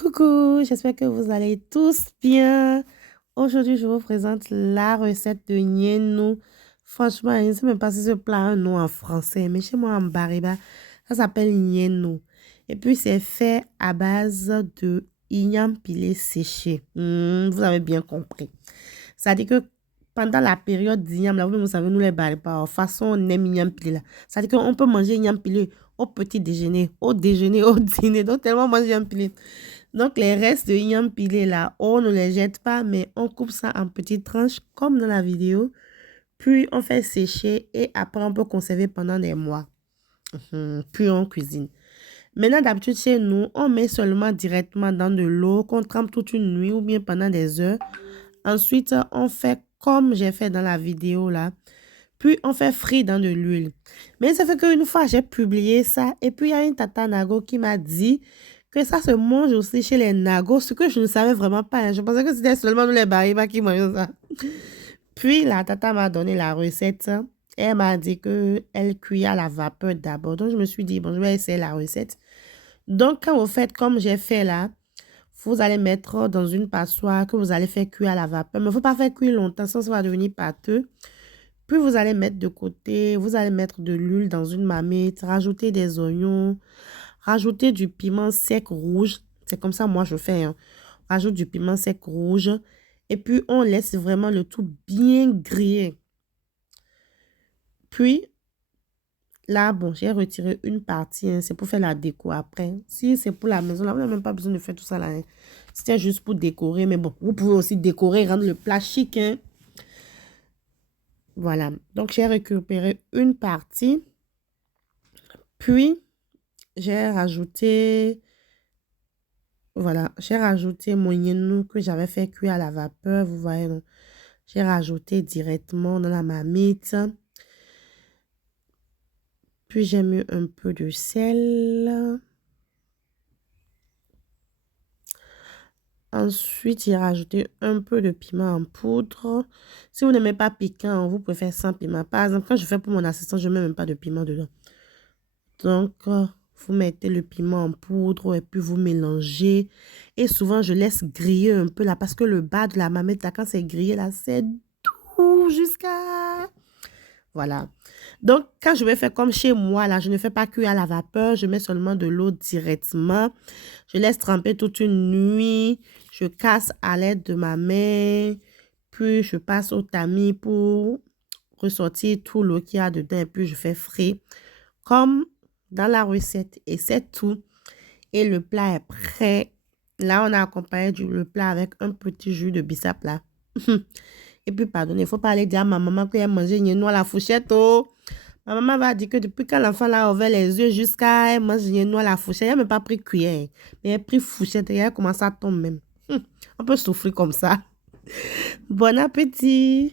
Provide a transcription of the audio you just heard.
Coucou, j'espère que vous allez tous bien. Aujourd'hui, je vous présente la recette de Nyenu. Franchement, je ne sais même pas si ce plat a un nom en français, mais chez moi en Bariba, ça s'appelle Nyenu. Et puis, c'est fait à base de igname pilé séché. Vous avez bien compris. C'est-à-dire que pendant la période d'igname, là, vous savez, nous les Bariba, de toute façon, on aime igname pilé là. C'est-à-dire qu'on peut manger igname pilé au petit déjeuner, au déjeuner, au dîner. Donc, tellement manger igname pilé. Donc, les restes de igname pilé là, on ne les jette pas, mais on coupe ça en petites tranches, comme dans la vidéo. Puis, on fait sécher et après, on peut conserver pendant des mois. Puis, on cuisine. Maintenant, d'habitude, chez nous, on met seulement directement dans de l'eau qu'on trempe toute une nuit ou bien pendant des heures. Ensuite, on fait comme j'ai fait dans la vidéo là. Puis, on fait frire dans de l'huile. Mais ça fait qu'une fois, j'ai publié ça. Et puis, il y a une tata Nago qui m'a dit que ça se mange aussi chez les Nagos, ce que je ne savais vraiment pas, hein. Je pensais que c'était seulement nous les Bariba qui mangeaient ça. Puis, la tata m'a donné la recette. Et elle m'a dit qu'elle cuit à la vapeur d'abord. Donc, je me suis dit, bon, je vais essayer la recette. Donc, quand vous faites comme j'ai fait là, vous allez mettre dans une passoire que vous allez faire cuire à la vapeur. Mais il ne faut pas faire cuire longtemps, sinon ça va devenir pâteux. Puis, vous allez mettre de côté, vous allez mettre de l'huile dans une marmite, rajouter des oignons, rajouter du piment sec rouge. C'est comme ça, moi, je fais, hein. Rajoute du piment sec rouge. Et puis, on laisse vraiment le tout bien griller. Puis, là, bon, j'ai retiré une partie, hein. C'est pour faire la déco après. Si c'est pour la maison, là, vous n'avez même pas besoin de faire tout ça là, hein. C'était juste pour décorer. Mais bon, vous pouvez aussi décorer, rendre le plat chic, hein. Voilà. Donc, j'ai récupéré une partie. Puis, j'ai rajouté... Voilà, j'ai rajouté mon Nyenu que j'avais fait cuire à la vapeur, vous voyez, non? J'ai rajouté directement dans la marmite. Puis j'ai mis un peu de sel. Ensuite, j'ai rajouté un peu de piment en poudre. Si vous n'aimez pas piquant, vous pouvez faire sans piment. Par exemple, quand je fais pour mon assistant, je ne mets même pas de piment dedans. Donc, vous mettez le piment en poudre et puis vous mélangez. Et souvent, je laisse griller un peu là parce que le bas de la marmite, là, quand c'est grillé, là, c'est doux jusqu'à... Voilà. Donc, quand je vais faire comme chez moi, là, je ne fais pas cuire à la vapeur. Je mets seulement de l'eau directement. Je laisse tremper toute une nuit. Je casse à l'aide de ma main. Puis, je passe au tamis pour ressortir tout l'eau qu'il y a dedans. Et puis, je fais frire comme dans la recette. Et c'est tout. Et le plat est prêt. Là, on a accompagné le plat avec un petit jus de bissap là. Et puis, pardonnez, il ne faut pas aller dire à ma maman qu'elle mangeait Nyenu à la fourchette. Oh. Ma maman va dire que depuis que l'enfant a ouvert les yeux jusqu'à elle mange Nyenu à la fourchette, elle n'a même pas pris cuillère. Mais elle a pris fourchette et elle commence à tomber même. On peut souffrir comme ça. Bon appétit!